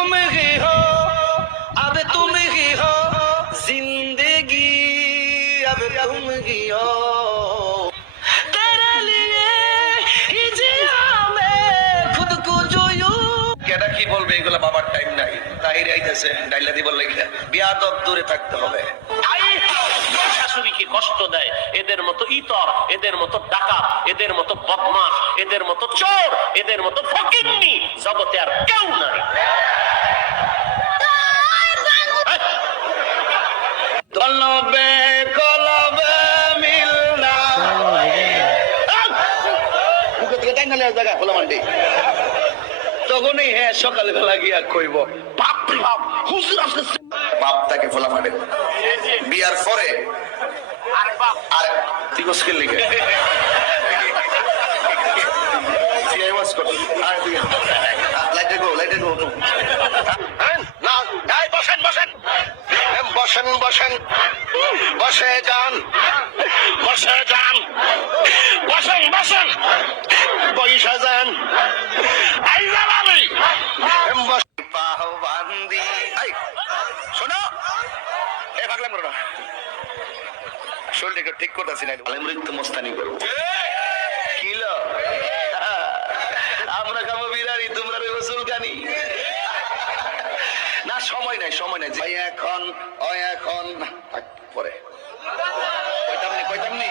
तुम ही हो अब तुम ही हो जिंदगी अब तुम ही हो तेरे लिए ही जिया मैं खुद को जो यूं কেডা কি বলবে এগুলা বাবার টাইম নাই তাহির আইতেছে ডাইলা দিব লেখা বিয়াদব দূরে থাকতে হবে শাশুড়িকে কষ্ট দেয় এদের মতো ইতর এদের মতো ডাকাত এদের মতো বদমাস এদের মতো চোর এদের মতো ফকিন্নি জগতে আর তলবে কলবে মিলনা মুখে থেকে জায়গা খোলা মান্ডি। তখনই হ্যাঁ সকালবেলা গিয়া কইব বাপ বাপ হুজুর বাপ তাকে ফোলা মারে। বিয়ার পরে আর তুই মুশকিল লিখে। লাইটে গো লাইটে গো। না এই বসেন বসেন। বসেন বসেন। বসে যান। বসে যান। বসেন বসেন। বইসা যান। আই জানালি বাহবান্দি এই শোনো। এ ভাগলাম করো না। শরীরটা একটু ঠিক করতেছি না। ভালো মৃত্যু মস্তানি করব কিলো? আমরা খাব বিরানি তোমরা রইব চুলকানি। না সময় নাই সময় নাই এখন এখন। পরে। কইতাম নি কইতাম নি?